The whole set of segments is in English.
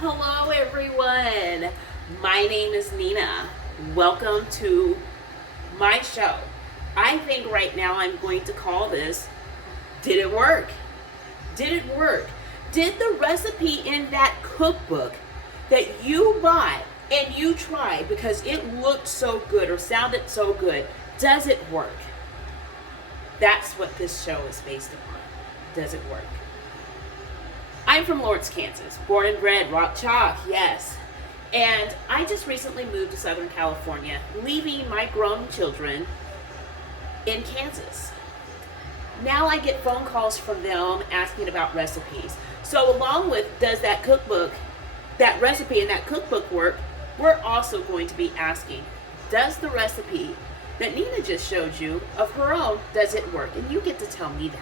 Hello, everyone. My name is Nina. Welcome to my show. I think right now I'm going to call this Did It Work? Did it work? Did the recipe in that cookbook that you bought and you tried because it looked so good or sounded so good, does it work? That's what this show is based upon. Does it work? I'm from Lawrence, Kansas, born and bred, Rock Chalk, yes. And I just recently moved to Southern California, leaving my grown children in Kansas. Now I get phone calls from them asking about recipes. So along with does that cookbook, that recipe in that cookbook work, we're also going to be asking, does the recipe that Nina just showed you of her own, does it work? And you get to tell me that.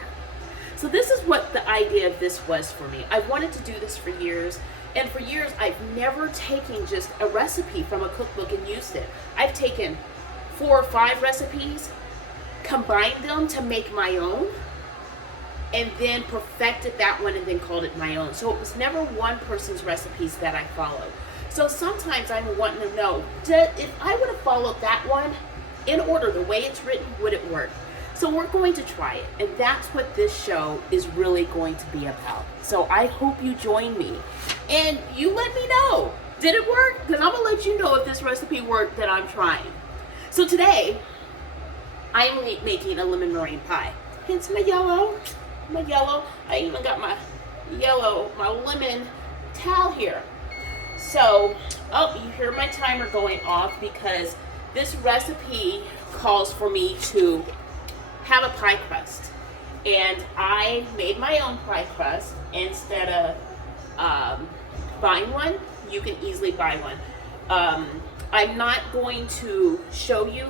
So this is what the idea of this was for me. I wanted to do this for years, and for years I've never taken just a recipe from a cookbook and used it. I've taken 4 or 5 recipes, combined them to make my own, and then perfected that one and then called it my own. So it was never one person's recipes that I followed. So sometimes I'm wanting to know, if I would have followed that one in order, the way it's written, would it work? So we're going to try it, and that's what this show is really going to be about. So I hope you join me, and you let me know, did it work? Because I'm going to let you know if this recipe worked that I'm trying. So today, I'm making a lemon meringue pie. Hence my yellow. I even got my lemon towel here. So, you hear my timer going off because this recipe calls for me to have a pie crust, and I made my own pie crust instead of buying one. You can easily buy one. I'm not going to show you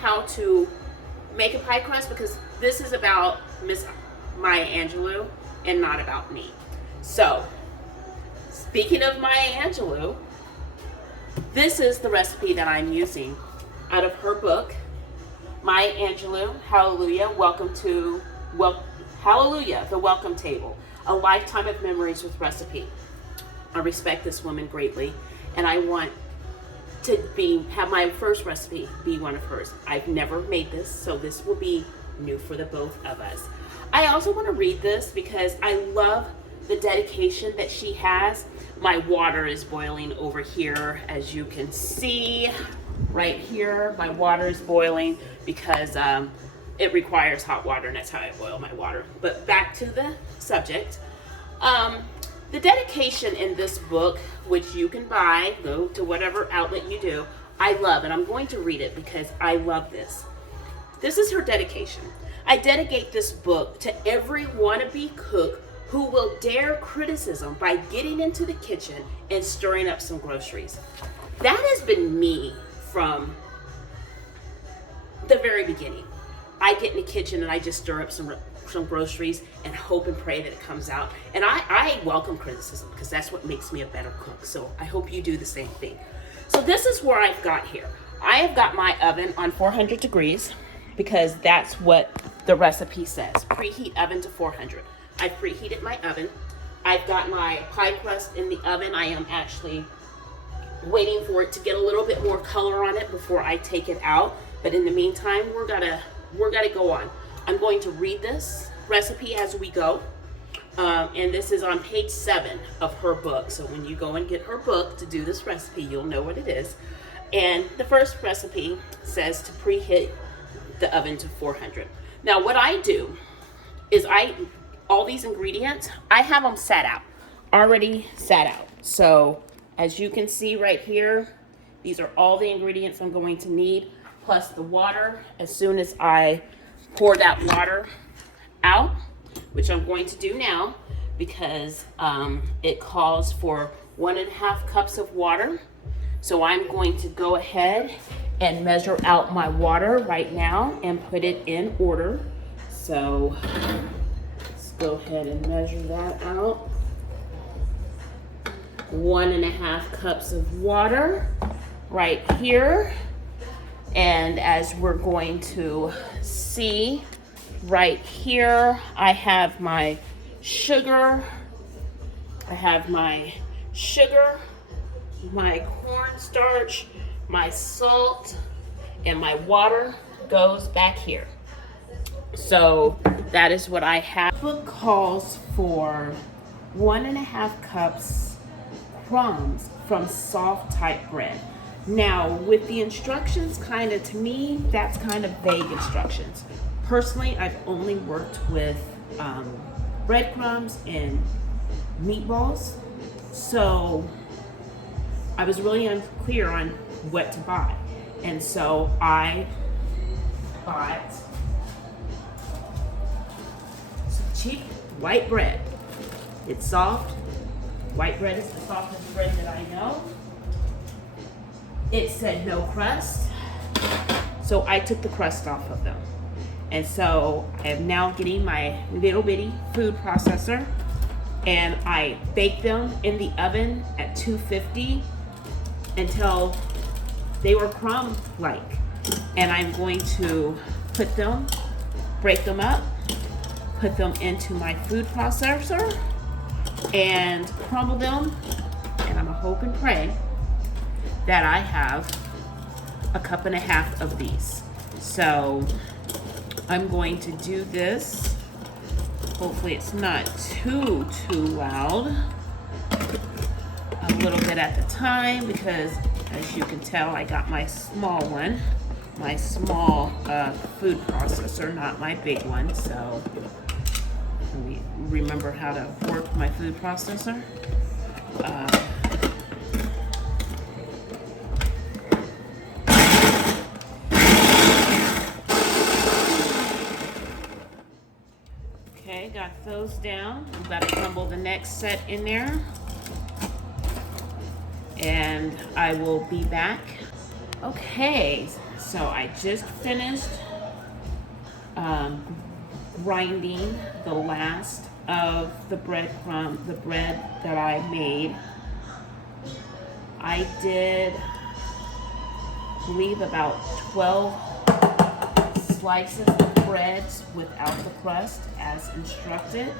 how to make a pie crust because this is about Miss Maya Angelou and not about me. So, speaking of Maya Angelou, this is the recipe that I'm using out of her book, Maya Angelou, Hallelujah, Hallelujah, the Welcome Table, a lifetime of memories with recipe. I respect this woman greatly, and I want to have my first recipe be one of hers. I've never made this, so this will be new for the both of us. I also want to read this because I love the dedication that she has. My water is boiling over here, as you can see. Right here, my water is boiling because it requires hot water, and that's how I boil my water. But back to the subject. The dedication in this book, which you can buy, go to whatever outlet you do, I love, and I'm going to read it because I love this. This is her dedication. I dedicate this book to every wannabe cook who will dare criticism by getting into the kitchen and stirring up some groceries. That has been me from the very beginning. I get in the kitchen and I just stir up some groceries and hope and pray that it comes out. And I welcome criticism because that's what makes me a better cook. So I hope you do the same thing. So this is where I've got here. I have got my oven on 400 degrees because that's what the recipe says. Preheat oven to 400. I preheated my oven. I've got my pie crust in the oven. I am actually waiting for it to get a little bit more color on it before I take it out. But in the meantime, we're gonna go on. I'm going to read this recipe as we go. And this is on page 7 of her book. So when you go and get her book to do this recipe, you'll know what it is. And the first recipe says to preheat the oven to 400. Now what I do is all these ingredients, I have them already sat out. So as you can see right here, these are all the ingredients I'm going to need, plus the water. As soon as I pour that water out, which I'm going to do now because it calls for 1.5 cups of water. So I'm going to go ahead and measure out my water right now and put it in order. So let's go ahead and measure that out. 1.5 cups of water right here. And as we're going to see right here, I have my sugar, I have my sugar, my cornstarch, my salt, and my water goes back here. So that is what I have. The book calls for 1.5 cups crumbs from soft type bread. Now with the instructions, kind of, to me, that's kind of vague instructions. Personally, I've only worked with breadcrumbs and meatballs, so I was really unclear on what to buy. And so I bought some cheap white bread. It's soft. White bread is the softest bread that I know. It said no crust, so I took the crust off of them. And so I am now getting my little bitty food processor, and I bake them in the oven at 250 until they were crumb-like. And I'm going to put them, break them up, put them into my food processor, and crumble them. And I'm gonna hope and pray that I have 1.5 cups of these. So I'm going to do this. Hopefully it's not too loud. A little bit at the time, because as you can tell, I got my small one, my small food processor, not my big one. So let me remember how to work my food processor. Okay, got those down. I'm about to crumble the next set in there, and I will be back. Okay, so I just finished grinding the last of the bread that I made. I did, believe, about 12 slices of bread without the crust as instructed.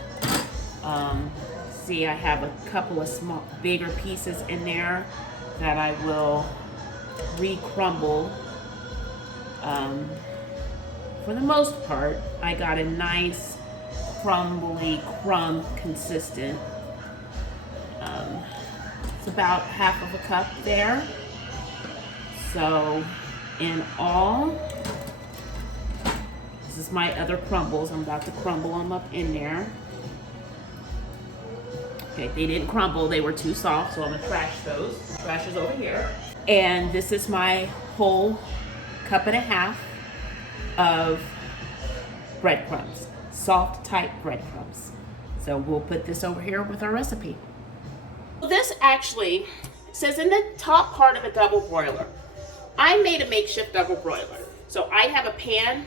See, I have a couple of bigger pieces in there that I will re-crumble. For the most part, I got a nice crumbly crumb consistent. It's about 1/2 cup there. So in all, this is my other crumbles. I'm about to crumble them up in there. Okay, they didn't crumble, they were too soft, so I'm gonna trash those. The trash is over here. And this is my whole 1.5 cups of breadcrumbs, soft type breadcrumbs. So we'll put this over here with our recipe. This actually says in the top part of a double broiler. I made a makeshift double broiler. So I have a pan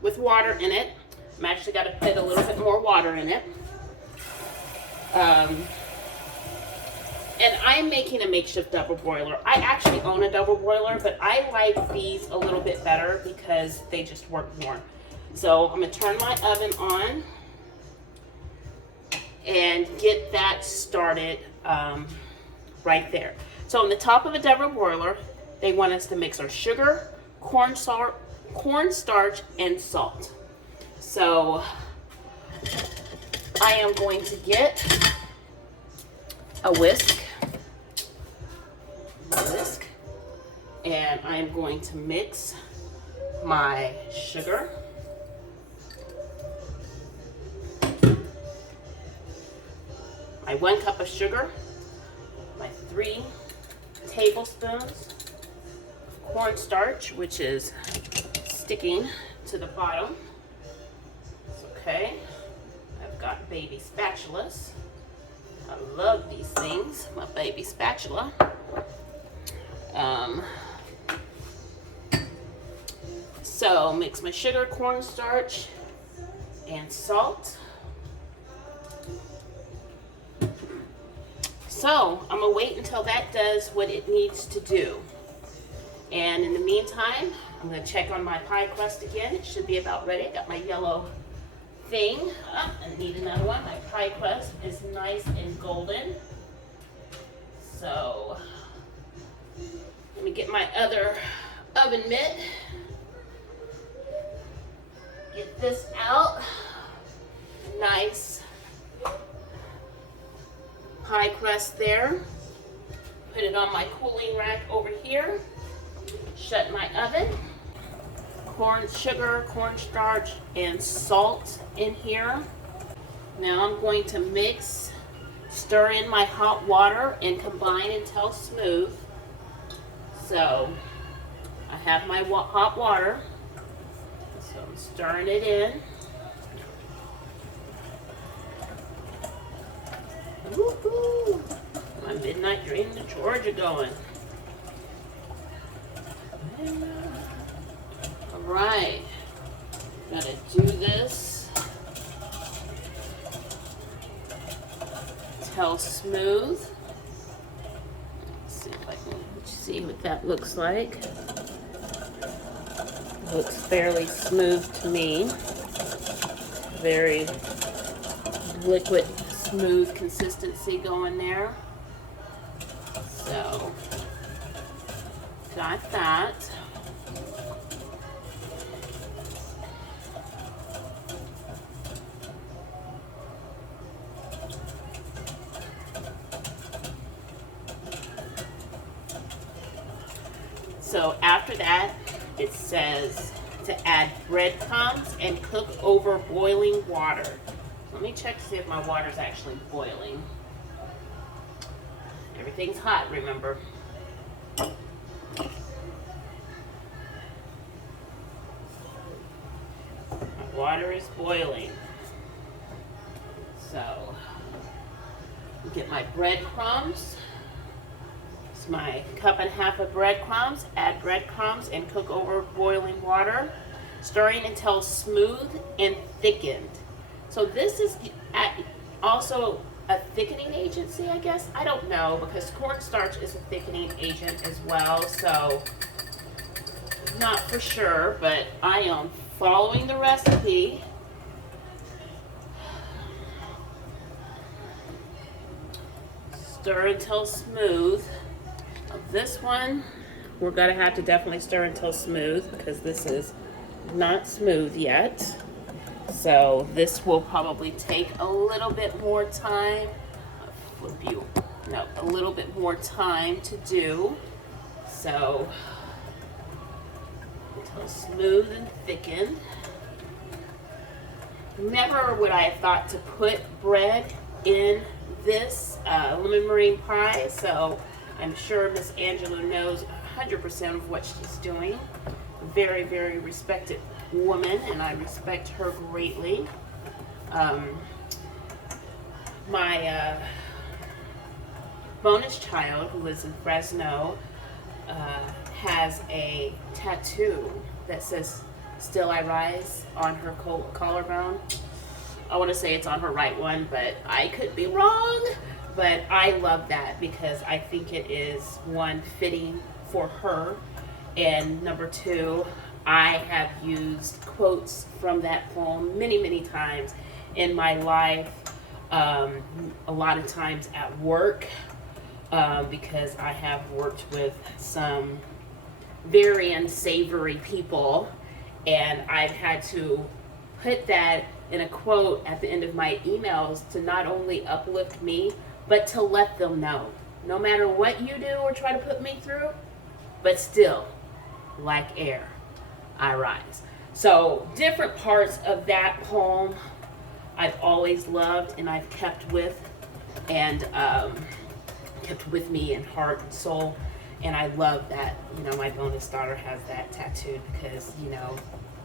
with water in it. I'm actually got to put a little bit more water in it. And I'm making a makeshift double broiler. I actually own a double broiler, but I like these a little bit better because they just work more. So I'm gonna turn my oven on and get that started right there. So on the top of a double broiler, they want us to mix our sugar, cornstarch, and salt. So I am going to get a whisk, and I am going to mix my sugar, my 1 cup of sugar, my 3 tablespoons of cornstarch, which is sticking to the bottom. It's okay. I've got baby spatulas. I love these things, my baby spatula. So mix my sugar, cornstarch, and salt. So I'm gonna wait until that does what it needs to do. And in the meantime, I'm gonna check on my pie crust again. It should be about ready. Got my yellow thing. I need another one. My pie crust is nice and golden. So let me get my other oven mitt. Get this out. Nice pie crust there. Put it on my cooling rack over here. Shut my oven. Corn sugar, cornstarch, and salt in here. Now I'm going to mix, stir in my hot water, and combine until smooth. So I have my hot water. So I'm stirring it in. Woo-hoo. My midnight dream to Georgia going. All right, gotta do this till smooth. Let's see if I can see what that looks like. Looks fairly smooth to me. Very liquid, smooth consistency going there. So, got that. So after that, it says to add breadcrumbs and cook over boiling water. Let me check to see if my water's actually boiling. Everything's hot, remember. My water is boiling. So, get my breadcrumbs. It's my cup and a half of breadcrumbs. Add breadcrumbs and cook over boiling water, stirring until smooth and thickened. So this is also a thickening agency, I guess. I don't know, because cornstarch is a thickening agent as well. So not for sure, but I am following the recipe. Stir until smooth. This one, we're gonna have to definitely stir until smooth because this is not smooth yet. So this will probably take a little bit more time. A little bit more time to do. So until smooth and thickened. Never would I have thought to put bread in this lemon meringue pie. So I'm sure Miss Angelou knows 100% of what she's doing. Very, very respected woman, and I respect her greatly. My bonus child, who lives in Fresno, has a tattoo that says "Still I Rise" on her collarbone. I want to say it's on her right one, but I could be wrong. But I love that because I think it is, one, fitting for her, and number two, I have used quotes from that poem many, many times in my life, a lot of times at work, because I have worked with some very unsavory people, and I've had to put that in a quote at the end of my emails to not only uplift me, but to let them know, no matter what you do or try to put me through, but still, like air, I rise. So different parts of that poem I've always loved and I've kept with, and kept with me in heart and soul. And I love that, my bonus daughter has that tattooed because,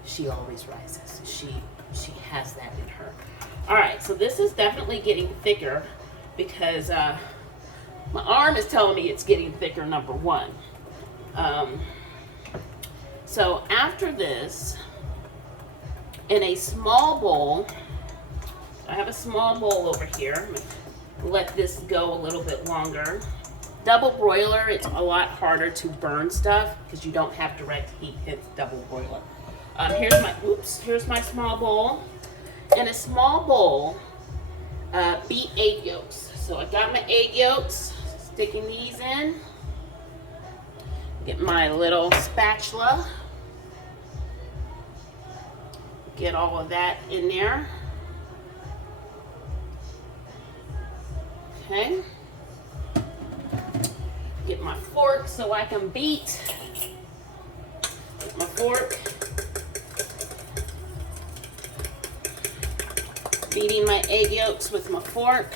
she always rises. She has that in her. All right, so this is definitely getting thicker because my arm is telling me it's getting thicker, number one. So after this, in a small bowl, I have a small bowl over here. I'm gonna let this go a little bit longer. Double broiler, it's a lot harder to burn stuff because you don't have direct heat, hence double broiler. Here's my small bowl. In a small bowl, beat egg yolks. So I got my egg yolks, sticking these in. Get my little spatula. Get all of that in there. Okay. Get my fork so I can beat. Get my fork. Beating my egg yolks with my fork.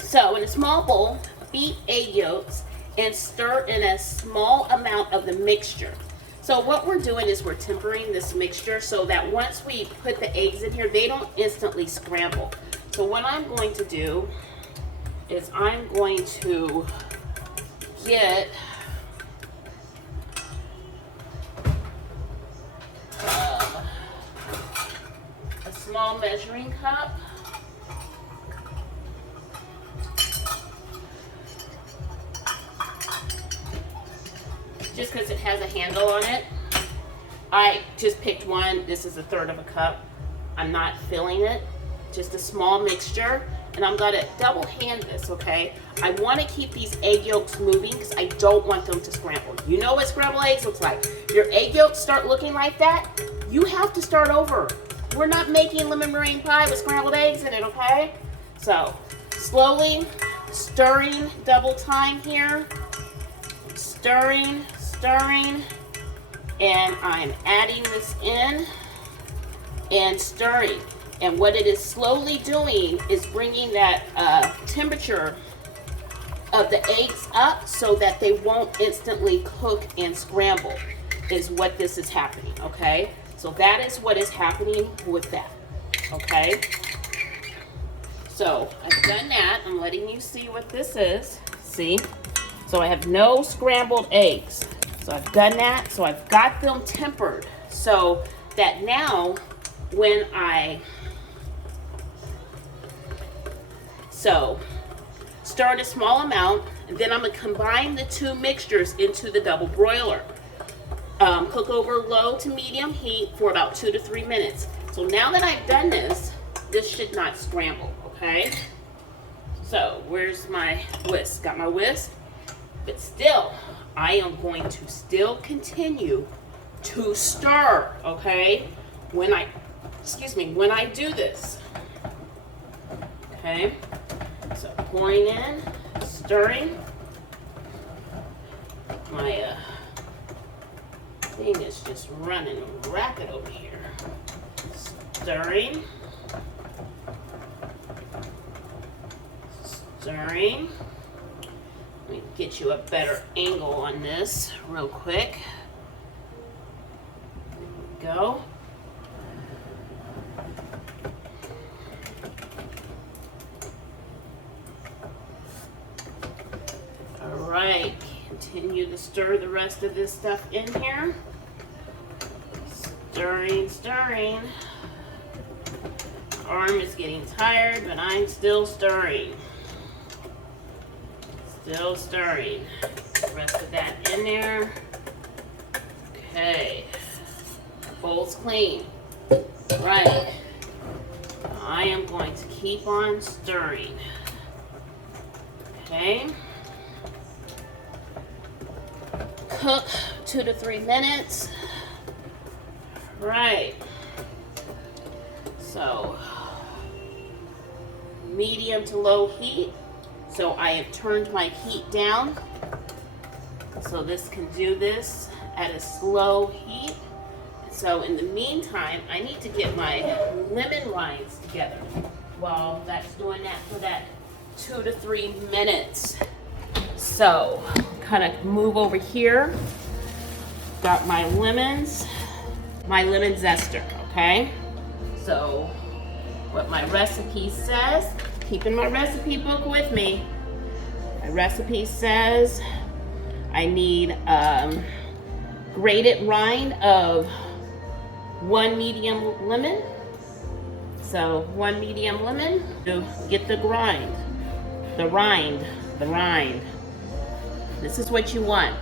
So in a small bowl, beat egg yolks and stir in a small amount of the mixture. So what we're doing is we're tempering this mixture so that once we put the eggs in here, they don't instantly scramble. So what I'm going to do is I'm going to get a small measuring cup. Just because it has a handle on it. I just picked one. This is 1/3 of a cup. I'm not filling it. Just a small mixture. And I'm going to double hand this, okay? I want to keep these egg yolks moving because I don't want them to scramble. You know what scrambled eggs looks like. Your egg yolks start looking like that, you have to start over. We're not making lemon meringue pie with scrambled eggs in it, okay? So, slowly stirring, double time here. Stirring, stirring, and I'm adding this in and stirring. And what it is slowly doing is bringing that temperature of the eggs up so that they won't instantly cook and scramble is what this is happening, okay? So that is what is happening with that, okay? So I've done that. I'm letting you see what this is. See? So I have no scrambled eggs. So I've done that. So I've got them tempered so that now when stir in a small amount, and then I'm going to combine the two mixtures into the double broiler. Cook over low to medium heat for about 2 to 3 minutes. So now that I've done this, this should not scramble, okay? So where's my whisk? Got my whisk? But still, I am going to still continue to stir, okay? When I do this, okay? So pouring in, stirring. My thing is just running rapid over here. Stirring. Stirring. Let me get you a better angle on this real quick. There we go. Alright, continue to stir the rest of this stuff in here. Stirring, stirring. My arm is getting tired, but I'm still stirring. Still stirring. The rest of that in there. Okay. Bowl's clean. Right. I am going to keep on stirring. Okay. Cook 2 to 3 minutes. Right. So, medium to low heat. So I have turned my heat down. So this can do this at a slow heat. So in the meantime, I need to get my lemon rinds together. While that's doing that for that 2 to 3 minutes. So, kind of move over here. Got my lemons, my lemon zester, okay? So, what my recipe says, keeping my recipe book with me. My recipe says I need grated rind of 1 medium lemon. So 1 medium lemon to get the rind. The rind. This is what you want.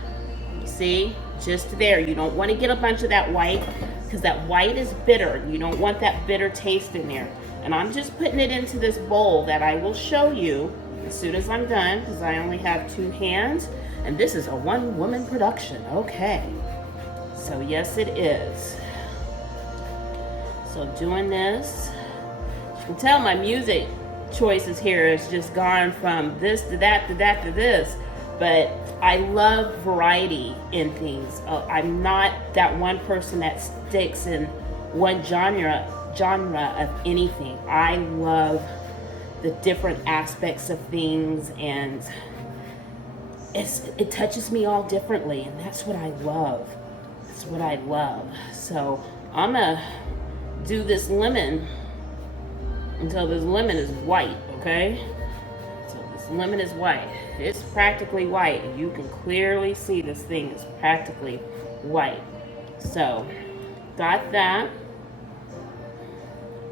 You see? Just there. You don't want to get a bunch of that white because that white is bitter. You don't want that bitter taste in there. And I'm just putting it into this bowl that I will show you. as soon as I'm done, because I only have 2 hands, and this is a one-woman production. Okay, so yes it is. So doing this, you can tell my music choices here is just gone from this to that to that to this, but I love variety in things. I'm not that one person that sticks in one genre of anything. I love the different aspects of things, and it touches me all differently, and that's what I love. That's what I love. So I'm gonna do this lemon until this lemon is white, okay? So this lemon is white. It's practically white. You can clearly see this thing is practically white. So got that.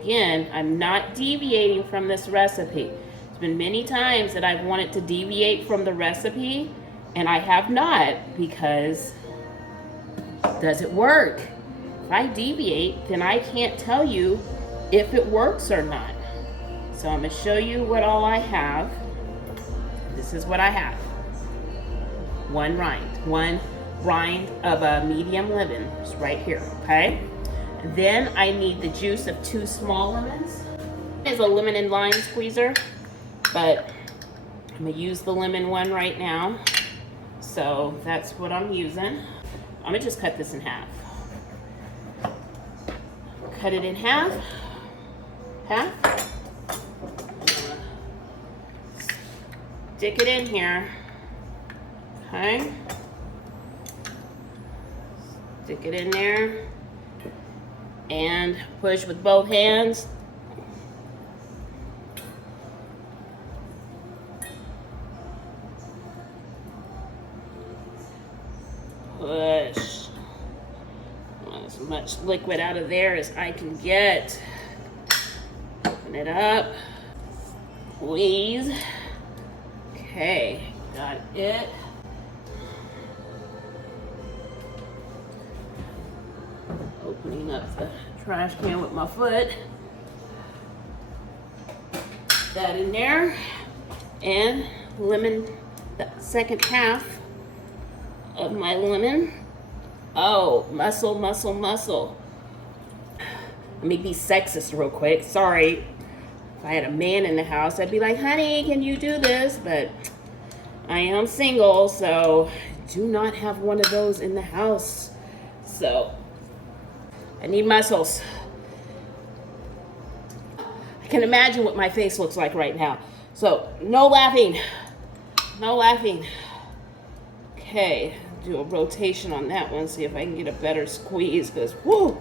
Again, I'm not deviating from this recipe. There's been many times that I've wanted to deviate from the recipe, and I have not, because does it work? If I deviate, then I can't tell you if it works or not. So I'm going to show you what all I have. This is what I have. One rind of a medium lemon. It's right here, okay? Then I need the juice of 2 small lemons. There's a lemon and lime squeezer, but I'm gonna use the lemon one right now. So that's what I'm using. I'm gonna just cut this in half. Cut it in half. Stick it in here. Okay. Stick it in there. And push with both hands. Push as much liquid out of there as I can get. Open it up. Squeeze. Okay, got it. Opening up the trash can with my foot. That in there. And lemon, the second half of my lemon. Oh, muscle. Let me be sexist real quick. Sorry. If I had a man in the house, I'd be like, honey, can you do this? But I am single, so I do not have one of those in the house. So I need muscles. I can imagine what my face looks like right now. So no laughing. No laughing. Okay, do a rotation on that one, see if I can get a better squeeze, because whoo!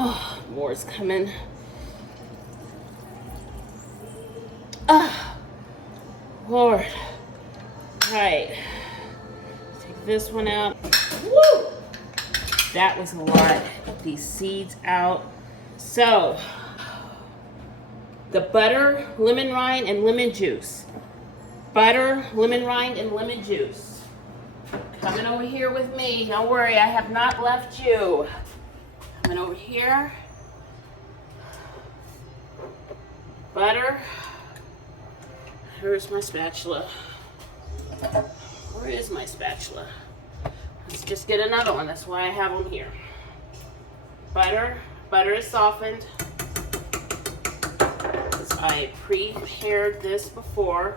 Oh, more is coming. Ah, Lord. Right. Take this one out. Woo! That was a lot. Get these seeds out. So, the butter, lemon rind, and lemon juice. Butter, lemon rind, and lemon juice. Coming over here with me. Don't worry, I have not left you. Coming over here. Butter. Here's my spatula. Where is my spatula? Let's just get another one. That's why I have them here. Butter. Butter is softened. I prepared this before.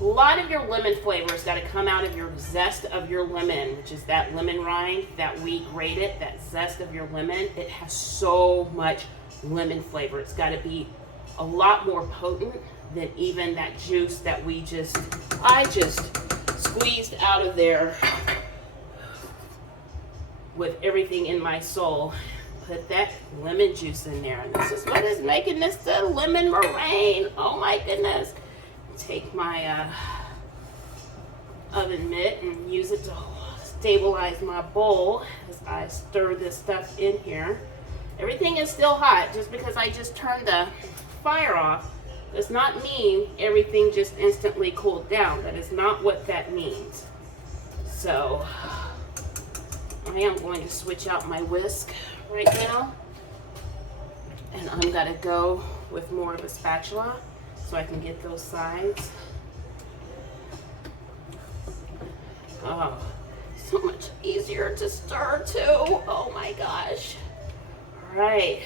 A lot of your lemon flavor has got to come out of your zest of your lemon, which is that lemon rind that we grated, that zest of your lemon. It has so much lemon flavor. It's got to be a lot more potent than even that juice that I just squeezed out of there with everything in my soul. Put that lemon juice in there, and this is what is making this the lemon meringue. Oh my goodness. Take my oven mitt and use it to stabilize my bowl as I stir this stuff in here. Everything is still hot. Just because I just turned the fire off does not mean everything just instantly cooled down. That is not what that means. So I am going to switch out my whisk right now, and I'm gonna go with more of a spatula so I can get those sides. Oh, so much easier to stir too. Oh my gosh. All right,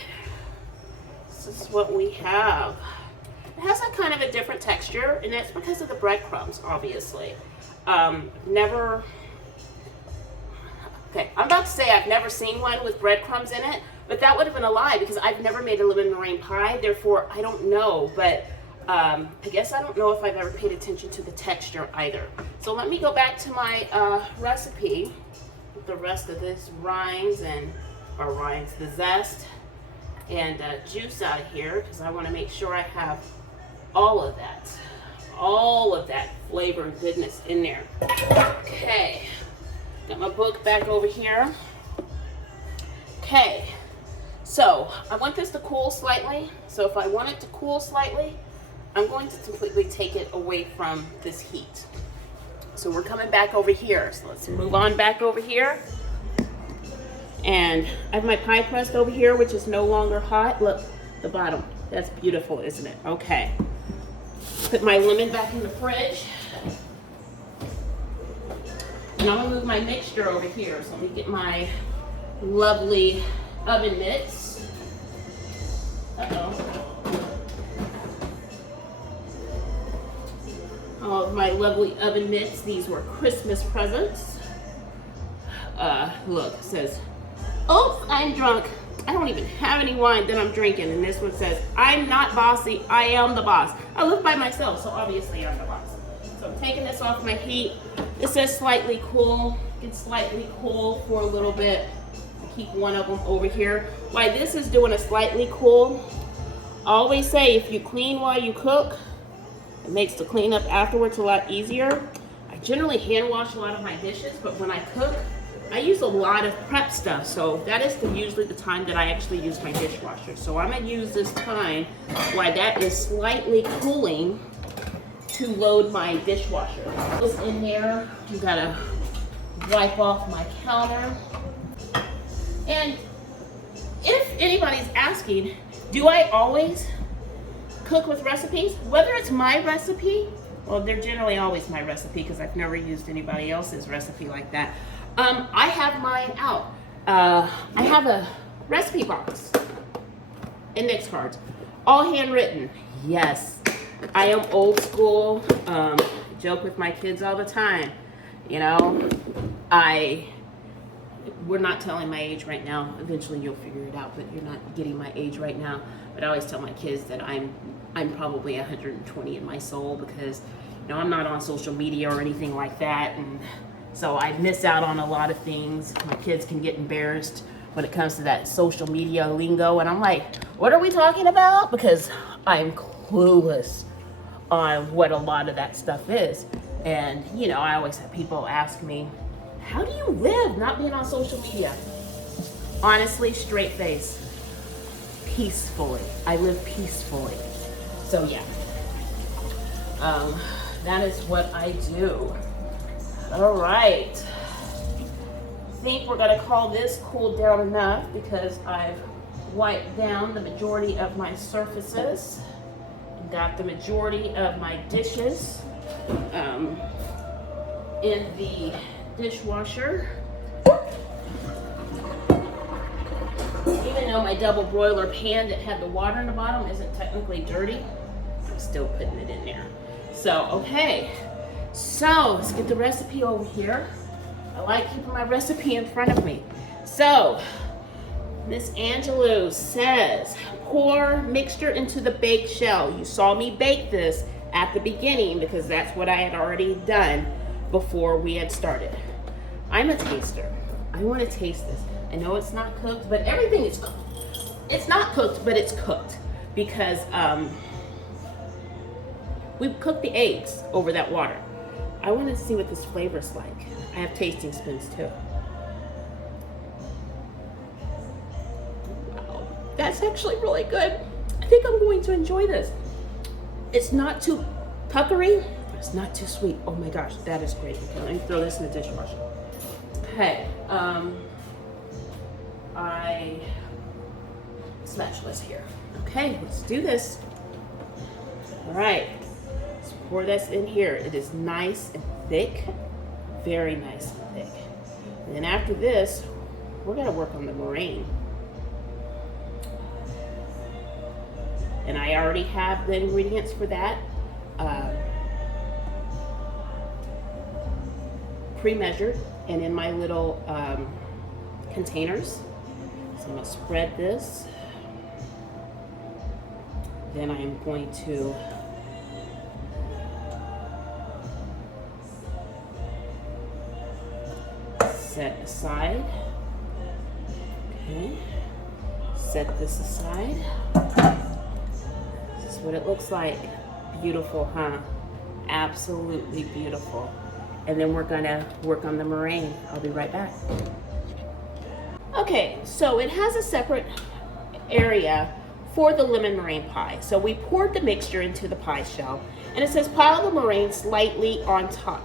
this is what we have. It has a kind of a different texture, and that's because of the breadcrumbs, obviously. Okay, I'm about to say I've never seen one with breadcrumbs in it, but that would have been a lie because I've never made a lemon meringue pie, therefore I don't know, but I guess I don't know if I've ever paid attention to the texture either. So let me go back to my recipe with the rest of this the zest and juice out of here, because I want to make sure I have all of that flavor and goodness in there. Okay, got my book back over here. Okay, so I want this to cool slightly. So if I want it to cool slightly, I'm going to completely take it away from this heat. So we're coming back over here. So let's move on back over here. And I have my pie crust over here, which is no longer hot. Look, the bottom. That's beautiful, isn't it? Okay. Put my lemon back in the fridge. And I'm gonna move my mixture over here. So let me get my lovely oven mitts. All of my lovely oven mitts. These were Christmas presents. Look, it says, "Oops, I'm drunk. I don't even have any wine that I'm drinking." And this one says, "I'm not bossy, I am the boss." I live by myself, so obviously I'm the boss. So I'm taking this off my heat. It says slightly cool. It's slightly cool for a little bit. I keep one of them over here. While this is doing a slightly cool, I always say if you clean while you cook, it makes the cleanup afterwards a lot easier. I generally hand wash a lot of my dishes, but when I cook, I use a lot of prep stuff, so that is usually the time that I actually use my dishwasher. So I'm gonna use this time while that is slightly cooling to load my dishwasher. It's in there. You gotta wipe off my counter. And if anybody's asking, do I always cook with recipes? Whether it's my recipe, well, they're generally always my recipe because I've never used anybody else's recipe like that. I have mine out. I have a recipe box, index cards, all handwritten. Yes, I am old school. Joke with my kids all the time. You know, we're not telling my age right now. Eventually you'll figure it out, but you're not getting my age right now. But I always tell my kids that I'm probably 120 in my soul because, you know, I'm not on social media or anything like that. And so I miss out on a lot of things. My kids can get embarrassed when it comes to that social media lingo. And I'm like, what are we talking about? Because I'm clueless on what a lot of that stuff is. And, you know, I always have people ask me, how do you live not being on social media? Honestly, straight face, peacefully. I live peacefully. So yeah, that is what I do. All right, I think we're gonna call this cooled down enough because I've wiped down the majority of my surfaces, got the majority of my dishes in the dishwasher. Even though my double broiler pan that had the water in the bottom isn't technically dirty, I'm still putting it in there. So, okay. So, let's get the recipe over here. I like keeping my recipe in front of me. So, Miss Angelou says, pour mixture into the baked shell. You saw me bake this at the beginning because that's what I had already done before we had started. I'm a taster. I want to taste this. I know it's not cooked, but everything is cooked. It's not cooked, but it's cooked because we cooked the eggs over that water. I want to see what this flavor's like. I have tasting spoons too. Wow, that's actually really good. I think I'm going to enjoy this. It's not too puckery, but it's not too sweet. Oh my gosh, that is great. Okay, let me throw this in the dishwasher. Okay, spatula's here. Okay, let's do this. All right, let's pour this in here. It is nice and thick, very nice and thick. And then after this, we're gonna work on the meringue. And I already have the ingredients for that pre-measured and in my little containers. So I'm gonna spread this. Then I'm going to set aside. Okay, set this aside. This is what it looks like. Beautiful, huh? Absolutely beautiful. And then we're gonna work on the meringue. I'll be right back. Okay, so it has a separate area for the lemon meringue pie. So we poured the mixture into the pie shell, and it says pile the meringue slightly on top.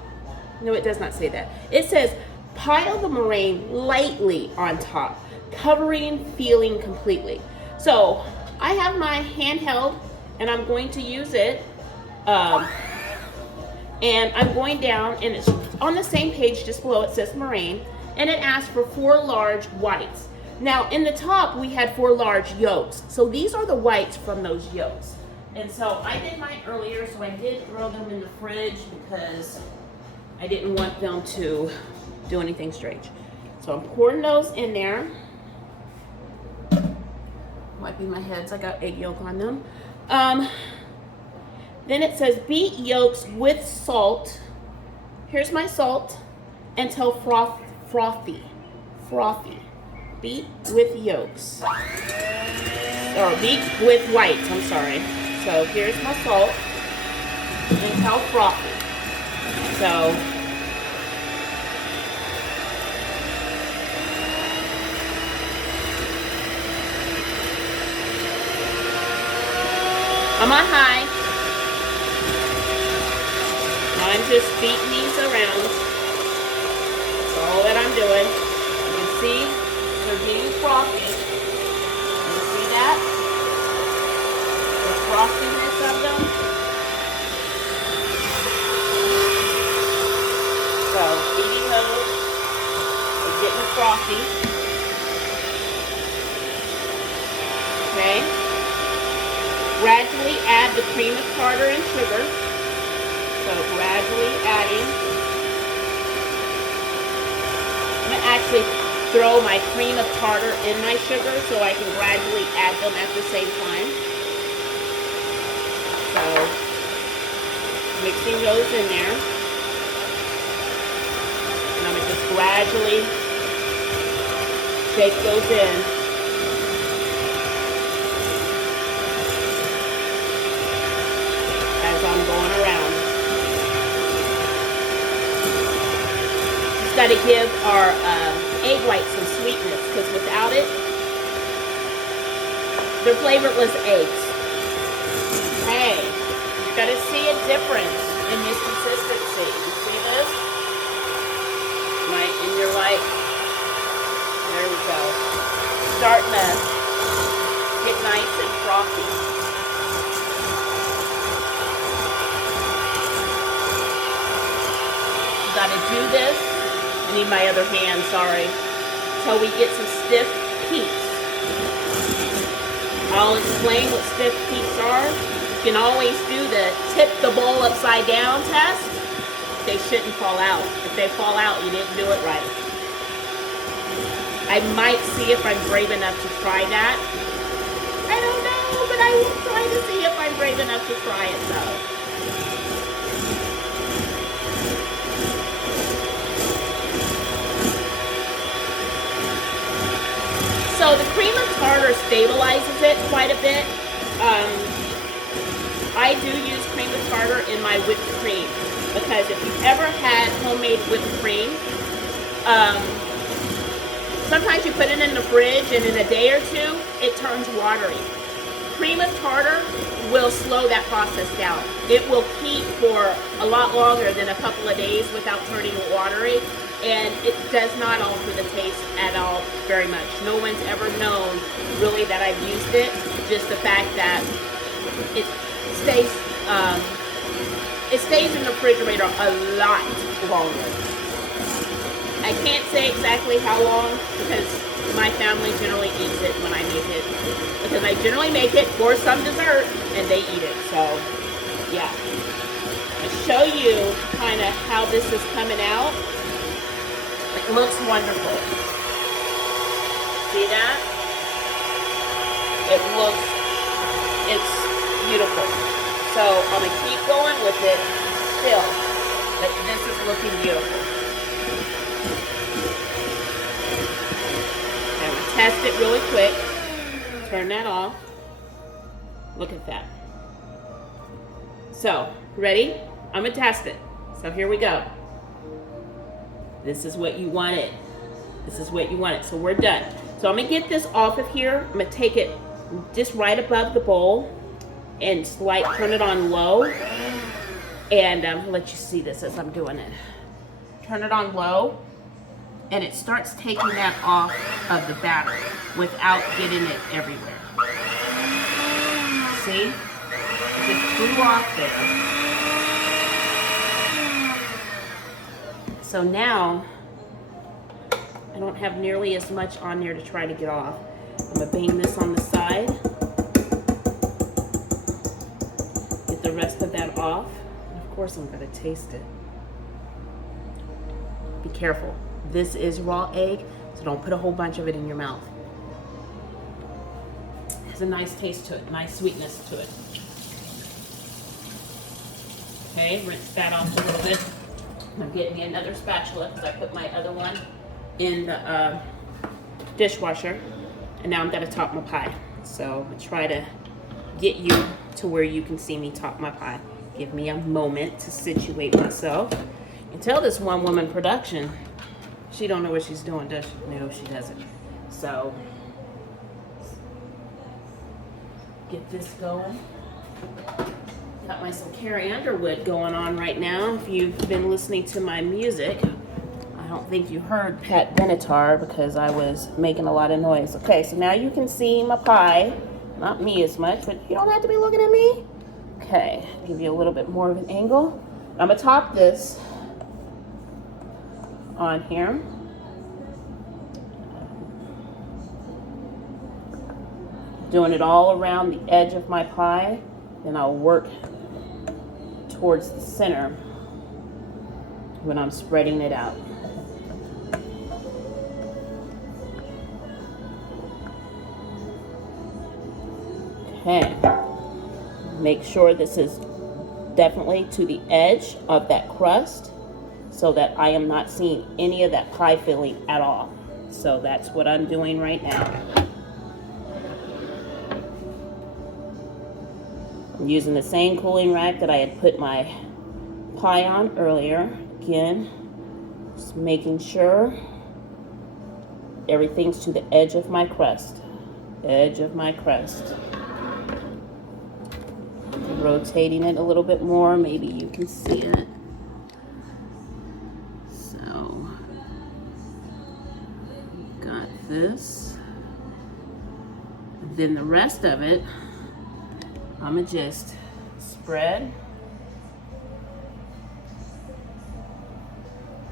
No, it does not say that. It says pile the meringue lightly on top, covering, feeling completely. So I have my handheld, and I'm going to use it. And I'm going down, and it's on the same page just below. It says meringue, and it asks for 4 large whites. Now in the top we had 4 large yolks. So these are the whites from those yolks. And so I did mine earlier, so I did throw them in the fridge because I didn't want them to do anything strange. So I'm pouring those in there. Wiping my hands, I got egg yolk on them. Then it says beat yolks with salt. Here's my salt until frothy. Beat with yolks. Or beat with whites, I'm sorry. So here's my salt until frothy. So I'm on high. Now I'm just beating these around. That's all that I'm doing. You can see they're being frothy. You see that? The frothiness of them. So beating those, they're getting frothy. Okay. Gradually add the cream of tartar and sugar. So gradually adding. I'm going to actually throw my cream of tartar in my sugar so I can gradually add them at the same time. So mixing those in there. And I'm going to just gradually shake those in. I'm going around. Just got to give our egg whites some sweetness, because without it, they're flavorless eggs. Hey, you're going to see a difference in this consistency. You see this? Right, and you're like, there we go. Starting to get nice and frothy. Got to do this. I need my other hand, sorry. Till we get some stiff peaks. I'll explain what stiff peaks are. You can always do the tip the bowl upside down test. They shouldn't fall out. If they fall out, you didn't do it right. I might see if I'm brave enough to try that. I don't know, but I will try to see if I'm brave enough to try it though. So the cream of tartar stabilizes it quite a bit. I do use cream of tartar in my whipped cream because if you've ever had homemade whipped cream, sometimes you put it in the fridge and in a day or two, it turns watery. Cream of tartar will slow that process down. It will keep for a lot longer than a couple of days without turning watery. And it does not alter the taste at all very much. No one's ever known really that I've used it. Just the fact that it stays in the refrigerator a lot longer. I can't say exactly how long because my family generally eats it when I make it. Because I generally make it for some dessert and they eat it. So yeah. I'll show you kind of how this is coming out. It looks wonderful. See that? It's beautiful. So I'm gonna keep going with it still, but this is looking beautiful. I'm gonna test it really quick. Turn that off. Look at that. So, ready? I'm gonna test it. So here we go. This is what you wanted. This is what you wanted. So we're done. So I'm gonna get this off of here. I'm gonna take it just right above the bowl and turn it on low. And I'll let you see this as I'm doing it. Turn it on low, and it starts taking that off of the batter without getting it everywhere. See? It just flew off there. So now, I don't have nearly as much on there to try to get off. I'm gonna bang this on the side. Get the rest of that off. And of course I'm gonna taste it. Be careful. This is raw egg, so don't put a whole bunch of it in your mouth. It has a nice taste to it, nice sweetness to it. Okay, rinse that off a little bit. I'm getting me another spatula because I put my other one in the dishwasher. And now I'm going to top my pie. So I'm going to try to get you to where you can see me top my pie. Give me a moment to situate myself. And tell this one-woman production, she don't know what she's doing, does she? No, she doesn't. So, get this going. Got myself Carrie Underwood going on right now. If you've been listening to my music, I don't think you heard Pat Benatar because I was making a lot of noise. Okay, so now you can see my pie. Not me as much, but you don't have to be looking at me. Okay, give you a little bit more of an angle. I'm gonna top this on here. Doing it all around the edge of my pie. Then I'll work towards the center when I'm spreading it out. Okay. Make sure this is definitely to the edge of that crust so that I am not seeing any of that pie filling at all. So that's what I'm doing right now. I'm using the same cooling rack that I had put my pie on earlier. Again, just making sure everything's to the edge of my crust. Edge of my crust. Rotating it a little bit more, maybe you can see it. So, got this. Then the rest of it, I'm gonna just spread.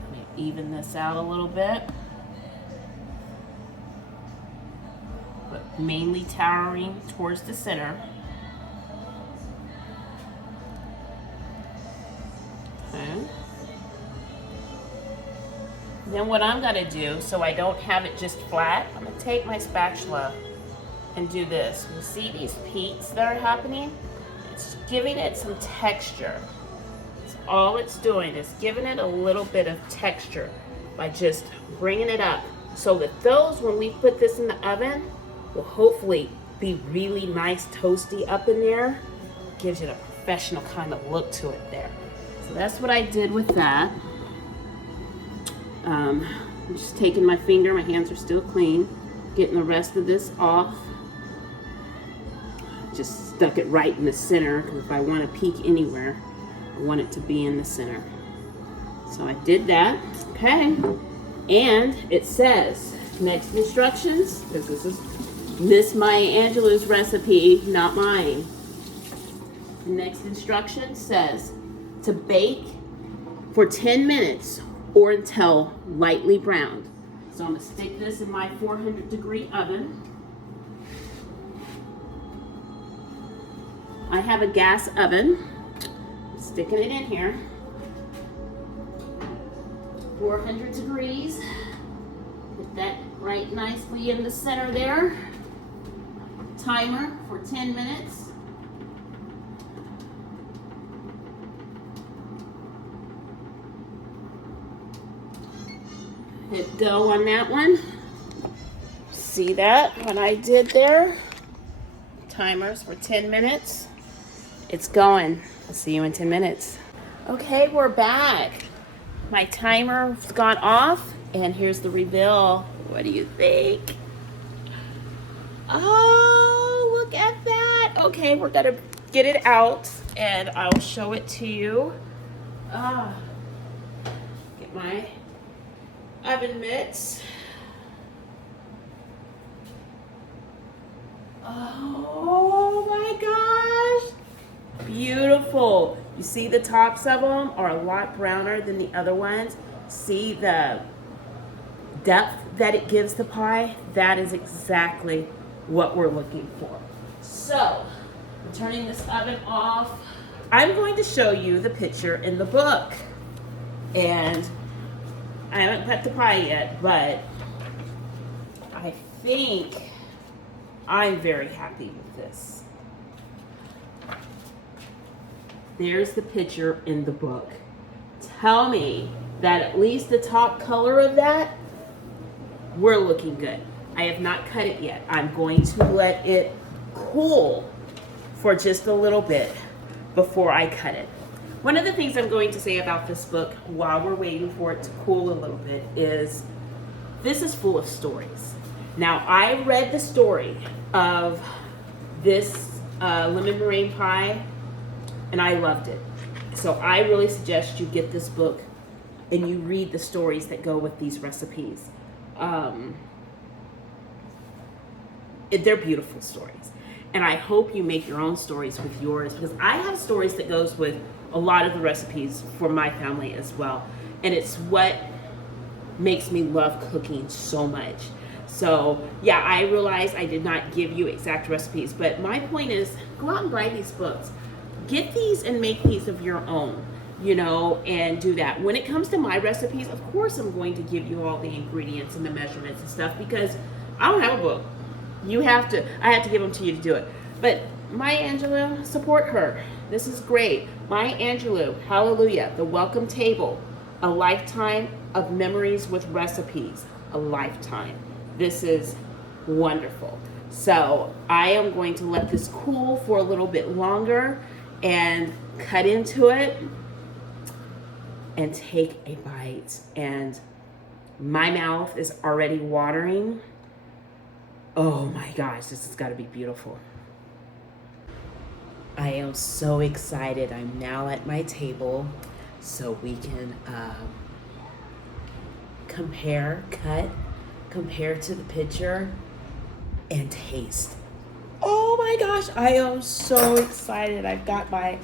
Let me even this out a little bit. But mainly towering towards the center. Okay. Then what I'm gonna do, so I don't have it just flat, I'm gonna take my spatula and do this. You see these peaks that are happening? It's giving it some texture. It's all it's doing is giving it a little bit of texture by just bringing it up so that those, when we put this in the oven, will hopefully be really nice toasty up in there. Gives it a professional kind of look to it there. So that's what I did with that. I'm just taking my finger, my hands are still clean, getting the rest of this off. Just stuck it right in the center because if I want to peek anywhere, I want it to be in the center. So I did that. Okay. And it says, next instructions, because this is Miss Maya Angelou's recipe, not mine. The next instruction says to bake for 10 minutes or until lightly browned. So I'm going to stick this in my 400-degree oven. I have a gas oven. Sticking it in here. 400 degrees. Put that right nicely in the center there. Timer for 10 minutes. Hit go on that one. See that what I did there? Timers for 10 minutes. It's going. I'll see you in 10 minutes. Okay, we're back. My timer's gone off, and here's the reveal. What do you think? Oh, look at that. Okay, we're gonna get it out, and I'll show it to you. Get my oven mitts. Oh my gosh. Beautiful. You see the tops of them are a lot browner than the other ones. See the depth that it gives the pie? That is exactly what we're looking for. So, I'm turning this oven off. I'm going to show you the picture in the book. And I haven't cut the pie yet, but I think I'm very happy with this. There's the picture in the book. Tell me that at least the top color of that, we're looking good. I have not cut it yet. I'm going to let it cool for just a little bit before I cut it. One of the things I'm going to say about this book while we're waiting for it to cool a little bit is this is full of stories. Now, I read the story of this lemon meringue pie, and I loved it. So I really suggest you get this book and you read the stories that go with these recipes. They're beautiful stories. And I hope you make your own stories with yours, because I have stories that goes with a lot of the recipes for my family as well. And it's what makes me love cooking so much. So yeah, I realize I did not give you exact recipes, but my point is go out and buy these books. Get these and make these of your own, you know, and do that. When it comes to my recipes, of course I'm going to give you all the ingredients and the measurements and stuff, because I don't have a book. I have to give them to you to do it. But Maya Angelou, support her. This is great. Maya Angelou, hallelujah. The Welcome Table, a lifetime of memories with recipes, a lifetime. This is wonderful. So I am going to let this cool for a little bit longer and cut into it and take a bite. And my mouth is already watering. Oh my gosh, this has got to be beautiful. I am so excited. I'm now at my table so we can compare to the picture and taste. Oh my gosh, I am so excited. I've got my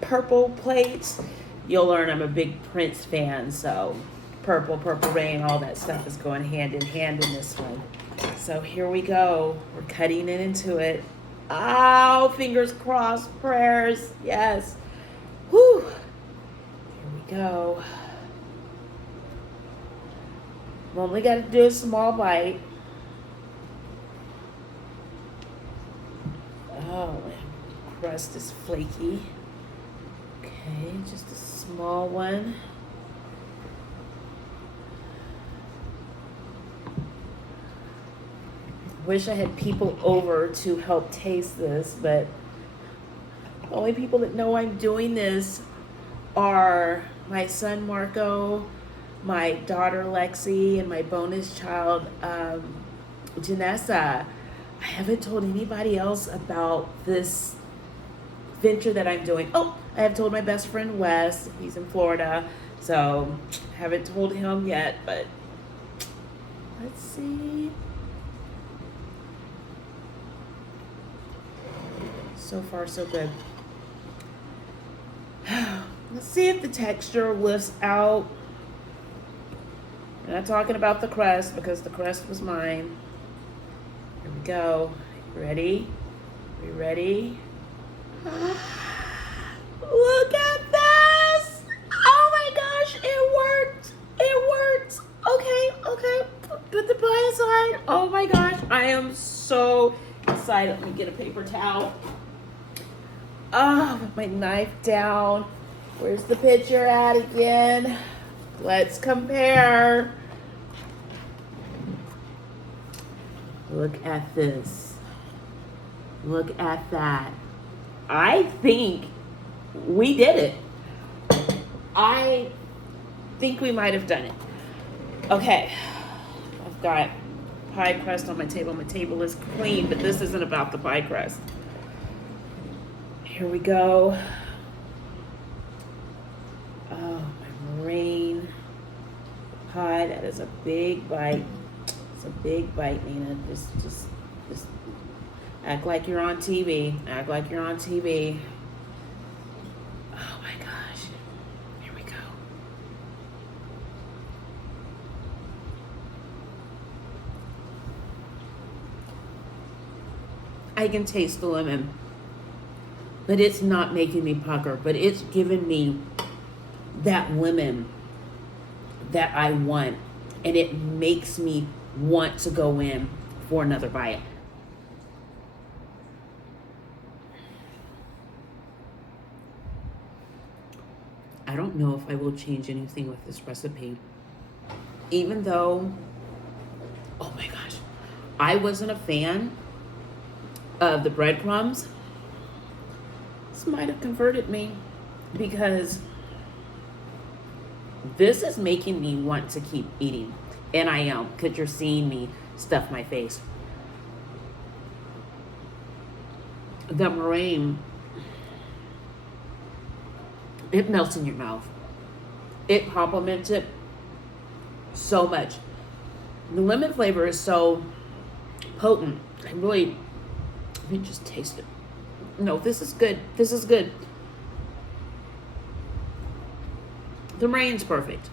purple plates. You'll learn I'm a big Prince fan, so Purple Rain, all that stuff is going hand in hand in this one. So here we go. We're cutting it into it. Oh, fingers crossed, prayers. Yes. Whew. Here we go. I've only got to do a small bite. Oh, the crust is flaky. Okay, just a small one. Wish I had people over to help taste this, but the only people that know I'm doing this are my son Marco, my daughter Lexi, and my bonus child Janessa. I haven't told anybody else about this venture that I'm doing. Oh, I have told my best friend Wes, he's in Florida, So, haven't told him yet, but let's see. So far, so good. Let's see if the texture lifts out. I'm not talking about the crust because the crust was mine. Here we go. Ready? We ready? Look at this! Oh my gosh, it worked! It worked! Okay. Put the pie aside. Oh my gosh, I am so excited. Let me get a paper towel. Oh, put my knife down. Where's the picture at again? Let's compare. Look at this. Look at that. I think we did it. I think we might have done it. Okay. I've got pie crust on my table. My table is clean, but this isn't about the pie crust. Here we go. Oh, my meringue pie. That is a big bite. It's a big bite, Nina. Just act like you're on TV. Act like you're on TV. Oh my gosh. Here we go. I can taste the lemon, but it's not making me pucker, but it's giving me that lemon that I want, and it makes me want to go in for another bite. I don't know if I will change anything with this recipe, even though, oh my gosh, I wasn't a fan of the breadcrumbs. This might have converted me, because this is making me want to keep eating. And I am, because you're seeing me stuff my face. The meringue, it melts in your mouth. It complements it so much. The lemon flavor is so potent. Let me just taste it. No, this is good. This is good. The meringue's perfect.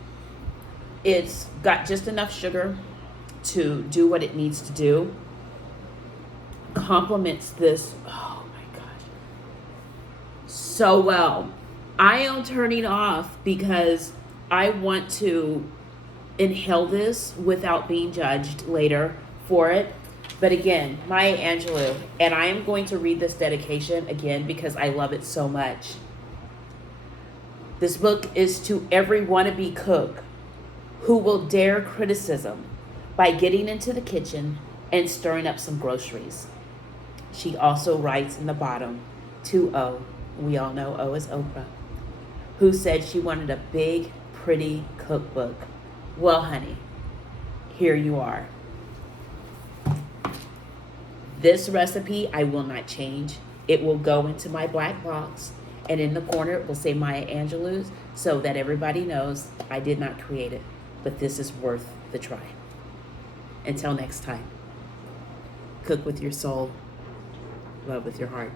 It's got just enough sugar to do what it needs to do. Complements this, oh my gosh, so well. I am turning off because I want to inhale this without being judged later for it. But again, Maya Angelou, and I am going to read this dedication again because I love it so much. This book is to every wannabe cook who will dare criticism by getting into the kitchen and stirring up some groceries. She also writes in the bottom to O, we all know O is Oprah, who said she wanted a big, pretty cookbook. Well, honey, here you are. This recipe I will not change. It will go into my black box, and in the corner it will say Maya Angelou's, so that everybody knows I did not create it, but this is worth the try. Until next time, cook with your soul, love with your heart.